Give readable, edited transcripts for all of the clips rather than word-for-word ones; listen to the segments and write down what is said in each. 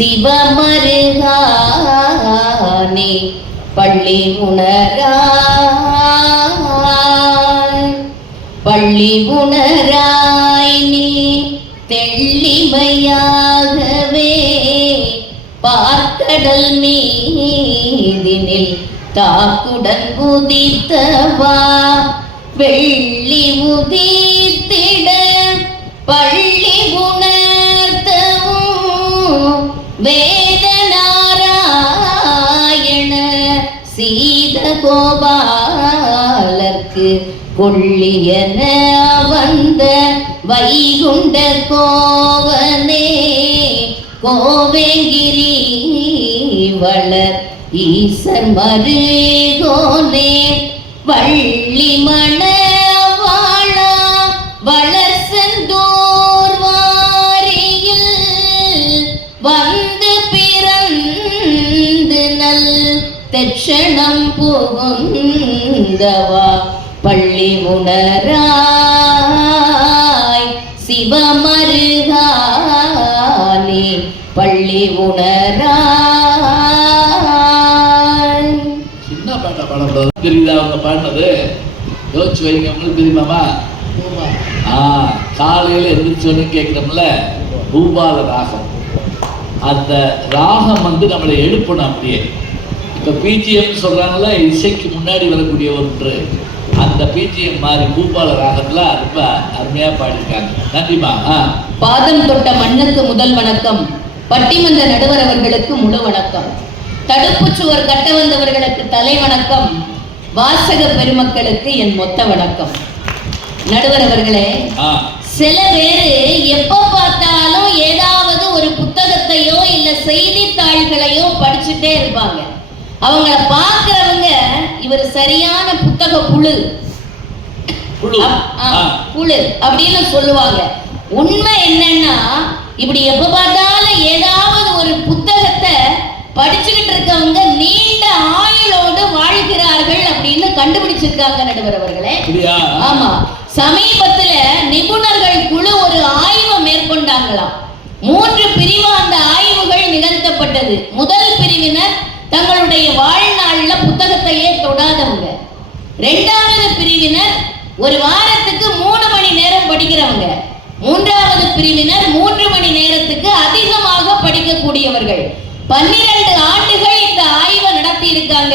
சிவமருகானே பள்ளி உணராய் நீ தெள்ளிமையாகவே பார்க்கடல் மீதினில் தாக்குடன் உதித்தவா வெள்ளி உதித்திட பள்ளி உணர்த்தவும் வேதநாராயண சீத கோபாலர்க்கு கொள்ளியன வந்த வைகுண்ட கோவனே கோவேங்கிரி வளர் ஈசர் மருகோனே வள்ளி மணவாளா வளர் செந்தூர் வாரியில் வந்து பிறந்து நல் தெட்சணம் புகுந்தவா பள்ளி உணராய் சிவமருகானே பள்ளி உணராய். சின்ன பாட்டா பாடக்கூடாது தெரியுதா? அவங்க பாடினது யோசிச்சு வைங்க. உங்களுக்கு தெரியுமாமா? காலையில எந்திரிச்சோன்னு கேட்கிறோம்ல, பூபால ராகம். அந்த ராகம் வந்து நம்மளை எழுப்பணும். அப்படியே இப்ப பிஜிஎம் சொல்றாங்கல்ல, இசைக்கு முன்னாடி வரக்கூடிய ஒன்று, அந்த பிஜிஎம் மாதிரி பூபால ராகத்துல ரொம்ப அருமையா பாடியிருக்காங்க. நன்றிமா. பாதம் தொட்ட மண்ணுக்கு முதல் வணக்கம், பட்டிமன்ற நடுவர் அவர்களுக்கு முழு வணக்கம், தடுப்பு சுவர் கட்ட வந்தவர்களுக்கு தலை வணக்கம், வாசக பெருமக்களுக்கு என் மொத்த வணக்கம். நடுவர் அவர்களே, சில பேரு எப்ப பார்த்தாலும் ஏதாவது ஒரு புத்தகத்தையோ இல்ல செய்தித்தாள்களையோ படிச்சுட்டே இருப்பாங்க. அவங்கள பாக்குறவங்க இவர் சரியான புத்தக புழு அப்படின்னு சொல்லுவாங்க. உண்மை என்னன்னா, இப்படி எப்ப பார்த்தாலும் ஏதாவது ஒரு புத்தகத்தை படிச்சுக்கிட்டு இருக்கவங்க நீண்ட ஆயுளோடு வாழ்கிறார்கள் அப்படின்னு கண்டுபிடிச்சிருக்காங்க நடுவர் அவர்களே. ஆமா, சமீபத்துல நிபுணர்கள் குழு ஒரு ஆய்வை மேற்கொண்டாங்களாம். 3 பிரிவா அந்த ஆய்வுகள் நிகழ்த்தப்பட்டது. முதல் பிரிவினர் தங்களுடைய வாழ்நாள்ல புத்தகத்தையே தொடாதவங்க. 2வது பிரிவினர் ஒரு வாரத்துக்கு 3 மணி நேரம் படிக்கிறவங்க. 3வது பிரிவினர் 3 மணி நேரத்துக்கு அதிகமாக படிக்கக்கூடியவர்கள். 12 ஆண்டுகள் இந்த ஆய்வை நடத்தி இருக்காங்க.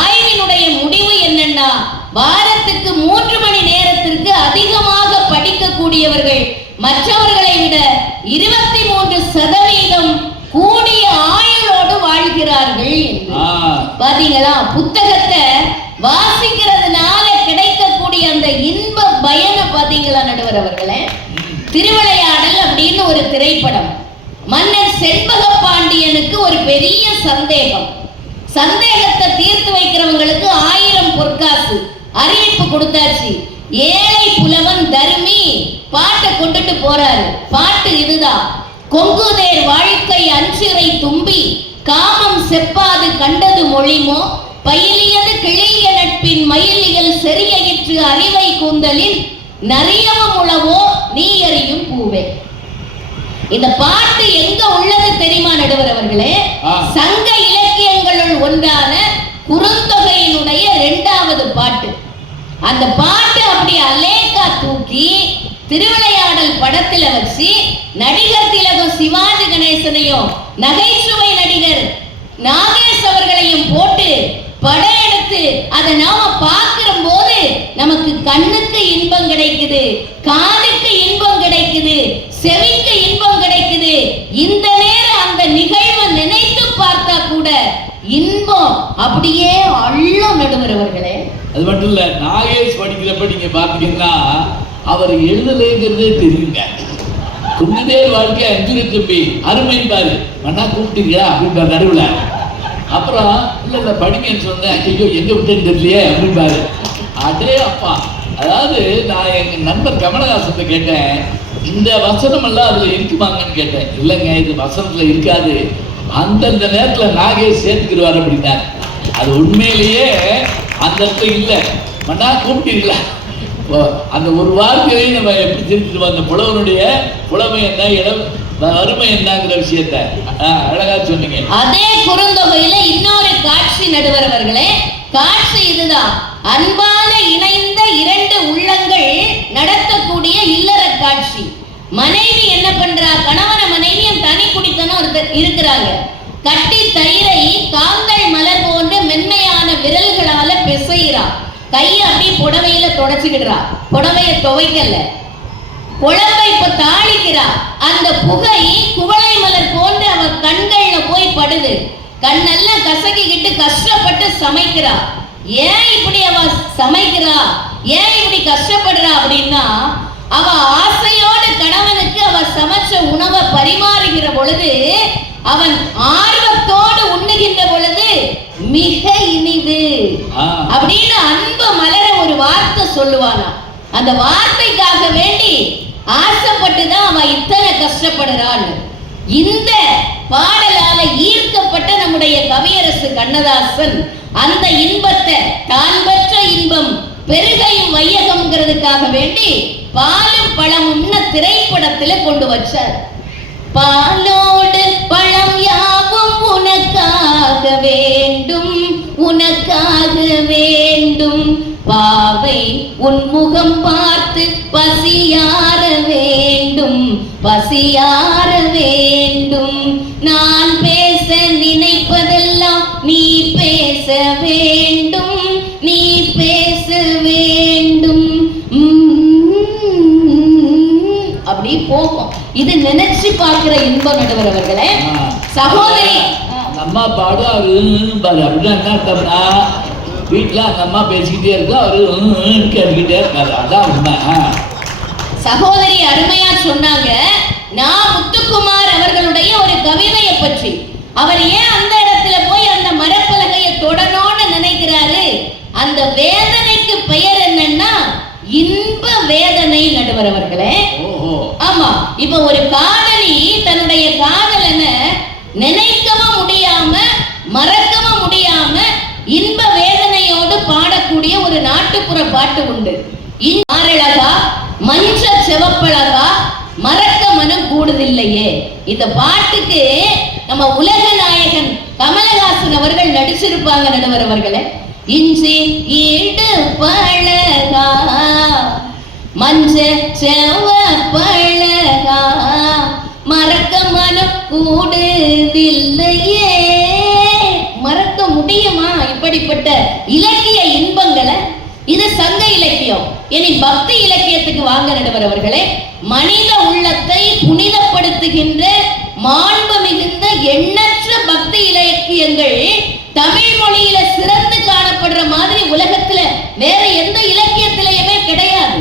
ஆய்வினுடைய முடிவு என்னன்னா, வாரத்துக்கு 3 மணி நேரத்திற்கு அதிகமாக படிக்கக்கூடியவர்கள் மற்றவர்களை விட 23% கூடிய ஆயுளோடு வாழ்கிறார்கள். பாத்தீங்களா? புத்தகத்தை வாசிக்கிறதுனால கிடைக்கக்கூடிய அந்த இன்ப பயனை பாத்தீங்களா நடுவர் அவர்களே? திருவிளையாடல் அப்படின்னு ஒரு திரைப்படம். மன்னர் செண்பக பாண்டியனுக்கு ஒரு பெரிய சந்தேகத்தை தீர்த்து வைக்கிறவங்களுக்கு 1000 பொற்காசு அறிவிப்பு கொடுத்தாச்சு. ஏழை புலவன் தருமி பாட்டை கொண்டுட்டு போறாரு. பாட்டு இதுதான்: கொங்குதேர் வாழ்க்கை அஞ்சிறை தும்பி காமம் செப்பாது கண்டது மொழிமோ பயிலியது கிளிய நட்பின் மயிலியல் செறியிற்று அறிவை கூந்தலில் நரியவும் உளவோ நீ அறியும் பூவே. இந்த பாட்டு எங்க உள்ளது தெரியுமா நடுவர் அவர்களே? சங்க இலக்கியங்களுள் ஒன்றான குறுந்தொகையினுடைய 2வது பாட்டு. அந்த பாட்டு அப்படி அலேக்கா தூக்கி திருவிளையாடல் படத்துல வச்சு நடிகர் திலகம் சிவாஜி கணேசனையும் நகைச்சுவை நடிகர் நாகேஷ் அவர்களையும் போட்டு படம் எடுத்து அதை நாம பார்க்கிற போது நமக்கு கண்ணுக்கு இன்பம் கிடைக்குது, காதுக்கு இன்பம் கிடைக்குது, செவிக்கு இன்பம் கிடைக்குது. இந்த நேரம் அந்த நிகழ்வை நினைத்து பார்த்தா கூட இன்பம் அப்படியே அள்ளும் நடுவர் அவர்களே. அது மட்டும் இல்ல, நாகேஷ் படிக்கிறப்ப நீங்க பாத்தீங்கன்னா அவர் எழுதலைங்கிறதே தெரியுங்க. குங்குதேர் வாழ்க்கை அஞ்சுரை தும்பி அருமை பாரு மண்ணா கூப்பிட்டீங்களா அப்படின்ற நடுவுல. அப்புறம் இல்ல படிங்கன்னு சொன்னேன். ஐயோ எங்க விட்டேன்னு தெரியலையே அப்படின்பாரு. அதே அப்பா, அதாவது நான் எங்க நண்பர் கமலஹாசன் கேட்டேன், இந்த வசனம் எல்லாம் அதுல இருக்குமாங்கன்னு கேட்டேன். இல்லைங்க, இது வசனத்துல இருக்காது, அந்தந்த நேரத்துல நாகேஷ் சேர்த்துக்கிடுவார் அப்படின்னாரு. அது உண்மையிலேயே அந்த இடத்துல இல்லை. மண்ணா கூப்பிட்டீங்களா, அந்த ஒரு வார்த்தையை நம்ம எப்படி தெரிஞ்சுட்டு அந்த புலவனுடைய புலமை என்ன, அருமை என்னங்கிற விஷயத்த அழகா சொன்னீங்க. அதே குறுந்தொகையில இன்னொரு காட்சி நடுவர் அவர்களே, காட்சி இதுதான். அன்பான இணைந்த இரண்டு உள்ளங்கள் நடத்தக்கூடிய இல்லற காட்சி. மனைவி என்ன பண்றா, கணவன மனைவியும் தனி குடித்தனம் இருக்கிறாங்க. கட்டி தயிரை காந்தல் மலர் போன்ற மென்மையான விரல்களால பிசைகிறா. கையை அப்படி புடவையில தொடச்சுக்கிடுறா. புடவைய துவைக்கல, குழம்பை இப்ப தாளிக்கிறா. அந்த புகை குவளை மலர் போன்று அவ கண்கள்ல போய் படுது. கண்ணெல்லாம் கசக்கிக்கிட்டு கஷ்டப்பட்டு சமைக்கிறா. ஏன் இப்படி அவ சமைக்கிறா, ஏன் இப்படி கஷ்டப்படுறா அப்படின்னா, அவ ஆசையோடு கணவனுக்கு அவ சமைச்ச உணவை பரிமாறுகிற பொழுது, அவன் ஆர்வத்தோடு உண்ணுகின்ற பொழுது மிக இனிது அப்படின்னு அன்பு மலர ஒரு வார்த்தை சொல்லுவானா. அந்த வார்த்தைக்காக வேண்டி ஆசைப்பட்டுதான் அவன் இத்தனை கஷ்டப்படுறான். இந்த பாடலால ஈர்க்கப்பட்ட நம்முடைய கவியரசு கண்ணதாசன் அந்த இன்பத்தை, தான் பெற்ற இன்பம் பெருகையும் வையகம்ங்கிறதுக்காக வேண்டி பாலும் பழமும்ன திரைப்படத்துல கொண்டு வச்சார். பாலோடு பழம் யாவும் உனக்காக வேண்டும், உனக்காக வேண்டும். பாவை உன் முகம் பார்த்து பசியார வேண்டும், பசியார வேண்டும். நான் பேச நினைப்பதெல்லாம் நீ பேச வேண்டும், நீ பேச வேண்டும். அப்படி போகும். இது நினைச்சு பார்க்கிற இன்பம் நடுவர் அவர்களே. சகோதரி அம்மா பாடு அவரு பாரு அப்படின்னா என்ன அர்த்தம்னா, வீட்டுல அந்த அம்மா பேசிக்கிட்டே இருக்கா, அவரு கேட்டுக்கிட்டே இருக்காரு. அதான் உண்மை. சகோதரி அருமையா சொன்னாங்க. நான் முத்துக்குமார் அவர்களுடைய ஒரு கவிதையை பற்றி, அவர் ஏன் அந்த இடத்துல போய் அந்த மரப்பலகையை தொடணும்னு நினைக்கிறாரு, அந்த வேதனைக்கு பெயர் என்னன்னா இன்ப வேதனை நடுவர் அவர்களே. ஆமா, இப்ப ஒரு காதலி தன்னுடைய காதலனை நினைக்கவும் முடியாம மறக்கவும் முடியாம இன்ப வேதனையோடு பாடக்கூடிய ஒரு நாட்டுப்புற பாட்டு உண்டு. ஆரழகா மஞ்ச செவப்பழகா மறக்க மனம் கூடுதில்லையே. இந்த பாட்டுக்கு நம்ம உலக நாயகன் கமலஹாசன் அவர்கள் நடிச்சிருப்பாங்க நடுவர் அவர்களே. இஞ்சி ஈடு பழகா மஞ்ச செவப்பழகா மறக்க மனம் கூடுதில்லையே. மறக்க முடியுமா இப்படிப்பட்ட இலக்கிய இன்பங்களை? இது சங்க இலக்கியம். இனி பக்தி இலக்கியத்துக்கு வாங்க நடுவர் அவர்களே. மனித உள்ளத்தை புனிதப்படுத்துகின்ற மாண்பு மிகுந்த எண்ணற்ற பக்தி இலக்கியங்கள் தமிழ் மொழியில சிறந்து காணப்படுற மாதிரி உலகத்துல வேற எந்த இலக்கியத்திலையுமே கிடையாது.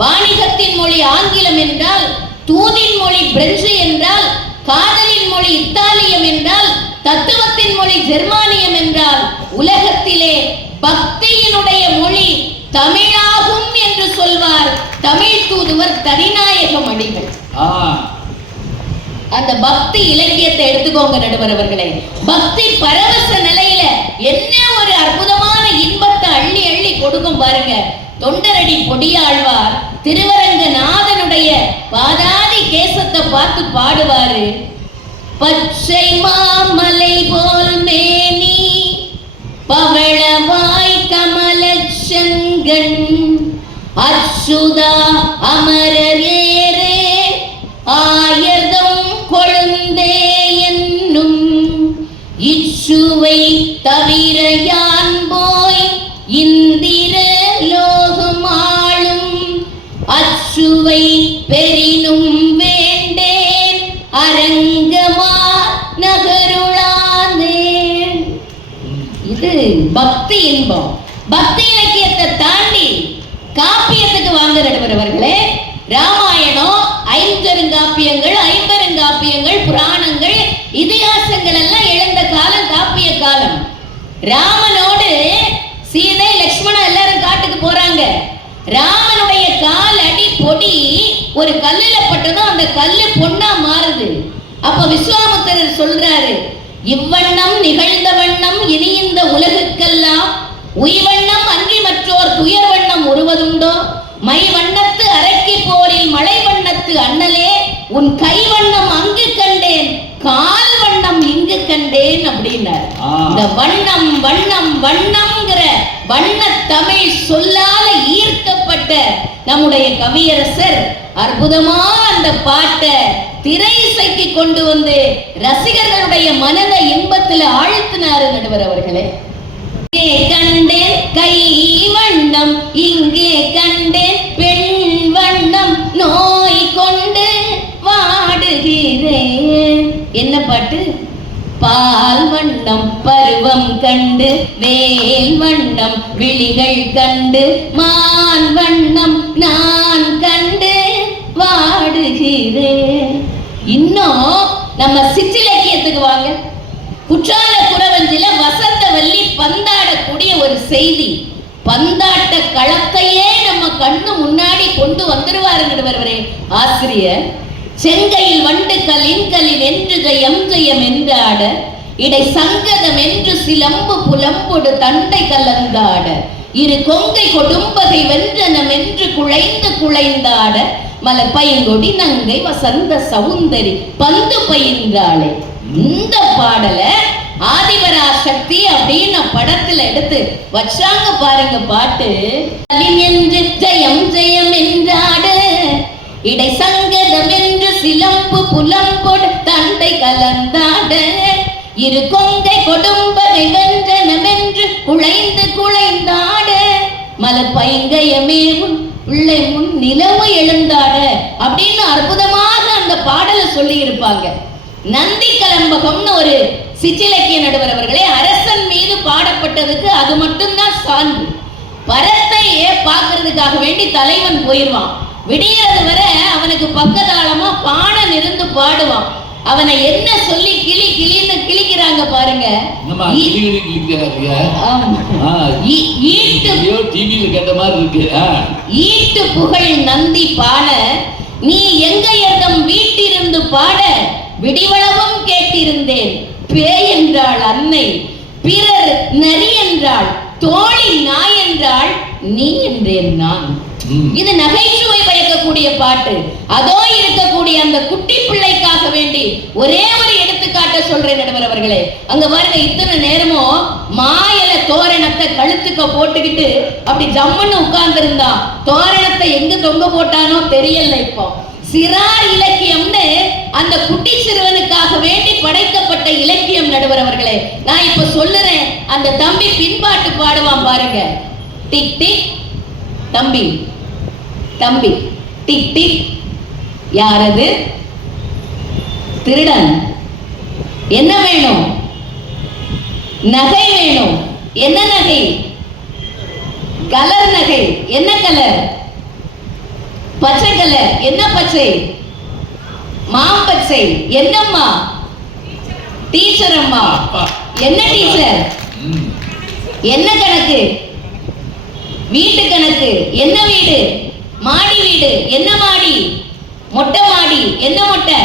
வாணிகத்தின் மொழி ஆங்கிலம் என்றால், தூதின் மொழி பிரெஞ்சு என்றால், காதலின் மொழி இத்தாலியம் என்றால், தத்துவத்தின் மொழி ஜெர்மானியம் என்றால், உலகத்திலே பக்தியினுடைய மொழி தமிழாகும் என்று சொல்வார் தமிழ் தூதுவர் தனிநாயகம் அடிகள். அந்த பக்தி இலக்கியத்தை எடுத்துக்கோங்க நடுவர் அவர்களே. பக்தி பரவச நிலையில என்ன ஒரு அற்புதமான இன்பத்தை அள்ளி அள்ளி கொடுக்கும் பாருங்க. தொண்டரடி பொடியாழ்வார் திருவரங்கநாதனுடைய பாதாதி கேசத்தை பார்த்து பாடுவாரு. பச்சை மாமலை போல் மேனி பவளவாய் கமலச்சங்கண் அச்சுதா அமரரேரே ஆயர்தம் கொழுந்தே என்னும் இச்சுவை தவிர யான் போய் இந்திர லோகம் ஆளும் அச்சுவை பெரினும் வேண்டேன் அரங்கமா நகருளானேன். இது பக்தி இன்பம். பக்தி இலக்கியத்தை தாண்டி காப்பியத்துக்கு வாங்க நடுவர் அவர்களே. ராமாயணம், ஐம்பெருங்காப்பியங்கள், ஐம்பெருங்காப்பியங்கள், புராணங்கள், இதிகாசங்கள் எல்லாம் எழுந்த காலம் காப்பிய காலம். ராமனோடு சீதை லக்ஷ்மணன் எல்லாரும் காட்டுக்கு போறாங்க. ராமனுடைய கால் அடி பொடி ஒரு கல்லுல பட்டதும் அந்த கல்லு பொன்னா மாறுது. அப்ப விஸ்வாமித்திரர் சொல்றாரு, இவ்வண்ணம் நிகழ்ந்த வண்ணம் இனி இந்த உலகுக்கெல்லாம் உய்வண்ணம் அன்றி மற்றோர் துயர் வண்ணம் உருவதுண்டோ? மை வண்ணத்து அரக்கி போரில் மலை வண்ணத்து அண்ணலே உன் கை வண்ணம் அங்கு அப்படின்னாரு. இந்த வண்ணம் வண்ணம் வண்ணம்ங்கிற வண்ண தமிழ் சொல்லால ஈர்க்கப்பட்ட நம்முடைய கவியரசர் அற்புதமா அந்த பாட்டை திரை இசைக்கு கொண்டு வந்து ரசிகர்களுடைய மனதை இன்பத்துல ஆழ்த்தினாரு நடுவர் அவர்களே. கண்டேன் கை வண்ணம், இங்கே கண்டேன் பெண் வண்ணம், நோய் கொண்டு வாடுகிறேன். என்ன பாட்டு? பால் வண்ணம் பருவம் கண்டு, வேல் வண்ணம் விழிகள் கண்டு, மான் வண்ணம் நான் கண்டு வாடுகிறேன். இன்னும் நம்ம சிற்றிலக்கியத்துக்கு வாங்க. குற்றால குறவஞ்சில வசந்தவல்லி பந்தாடக்கூடிய ஒரு செய்தி. பந்தாட்ட களத்தையே நம்ம கண்ணு முன்னாடி கொண்டு வந்துருவாரு நடுவரே ஆசிரியர். செங்கையில் வண்டு கலின் என்று ஜெயம் ஜெயம் என்றாட, இடை சங்கதம் என்று சிலம்பு புலம்பொடு தண்டை கலந்தாட, இரு கொங்கை கொடும்பகை வென்றனம் என்று குழைந்து குழைந்தாட, மலர் பையங்கொடி நங்கை வசந்த சவுந்தரி பந்து பயின்றாளே. இந்த பாடல ஆதிபராசக்தி அப்படின்னு படத்துல எடுத்து வச்சாங்க பாருங்க. பாட்டு என்று ஜெயம் ஜெயம் என்றாடு, இடை சங்கதம் என்று சிலம்பு புலம்பொடு தண்டை கலந்தாட, இரு கொங்கை கொடும்பகை வென்றனம் என்று குழைந்து குழைந்தாட, மலர் பைங்கயமே பிள்ளை முன் நிலவு எழுந்தாட அப்படின்னு அற்புதமாக அந்த பாடலை சொல்லி இருப்பாங்க. நந்தி கலம்பகம்னு ஒரு சிற்றிலக்கிய நடுவர் அவர்களே, அரசன் மீது பாடப்பட்டதுக்கு அது மட்டும்தான் சான்று. பரத்தையே பார்க்கறதுக்காக வேண்டி தலைவன் போயிடுவான். விடியறது வரை அவனுக்கு பக்கதாளமா பாணன் இருந்து பாடுவான். அவனை என்ன சொல்லி கிளி கிளின்னு கிளிக்கிறாங்க பாருங்க. ஈட்டு புகழ் நந்தி பாட, நீ எங்க எதம் வீட்டிருந்து பாட, விடிவளவும் கேட்டிருந்தேன். பேய் என்றாள் அன்னை, பிறர் நரி என்றாள், தோழி நாய் என்றாள், நீ என்றேன் நான். இது நகைச்சுவை பயக்கக்கூடிய பாட்டு. அதோ இருக்கக்கூடிய அந்த குட்டி பிள்ளைக்காக வேண்டி ஒரே ஒரு எடுத்துக்காட்ட சொல்றேன் நடுவர் அவர்களே. அங்க பாருங்க, இத்தனை நேரமும் மாயல தோரணத்தை கழுத்துக்க போட்டுக்கிட்டு அப்படி ஜம்முன்னு உட்கார்ந்து இருந்தான். தோரணத்தை எங்க தொங்க போட்டானோ தெரியல. இப்போ சிறார் இலக்கியம்னு அந்த குட்டி சிறுவனுக்காக வேண்டி படைக்கப்பட்ட இலக்கியம் நடுவர் அவர்களே. நான் இப்ப சொல்லுறேன், அந்த தம்பி பின்பாட்டு பாடுவான் பாருங்க. டிக் டிக் தம்பி தம்பி டிக் டிக். யாரது? திருடன். என்ன வேணும்? நகை வேணும். என்ன நகை? கலர் நகை. என்ன கலர்? பச்சை கலர். என்ன பச்சை? மாம்பச்சை. என்னம்மா? டீச்சர் அம்மா. என்ன டீச்சர்? என்ன கணக்கு? வீட்டு கணக்கு. என்ன வீடு? மாடி வீடு. என்ன மாடி? மொட்டை மாடி. என்ன மொட்டை?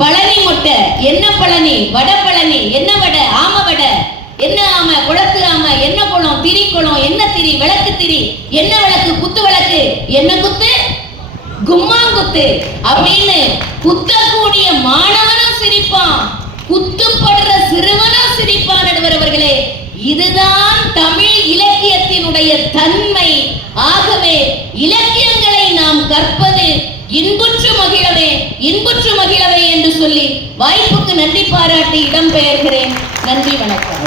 பழனி மொட்டை. என்ன பழனி? வட பழனி. என்ன வடை? ஆம வடை. என்ன ஆம? குளத்து ஆம. என்ன குளம்? திரி குளம். என்ன திரி? விளக்கு திரி. என்ன விளக்கு? குத்து விளக்கு. என்ன குத்து? கும்மாங்குத்து. அப்படின்னு குத்தக்கூடிய மாணவனும் சிரிப்பான், குத்துப்படுற சிறுவனும் சிரிப்பான் நடுவர் அவர்களே. இதுதான் தமிழ் இலக்கியத்தினுடைய தன்மை. ஆகவே இலக்கியங்களை நாம் கற்பது இன்புற்று மகிழவே, இன்புற்று மகிழவே என்று சொல்லி வாய்ப்புக்கு நன்றி பாராட்டி இடம்பெயர்கிறேன். நன்றி, வணக்கம்.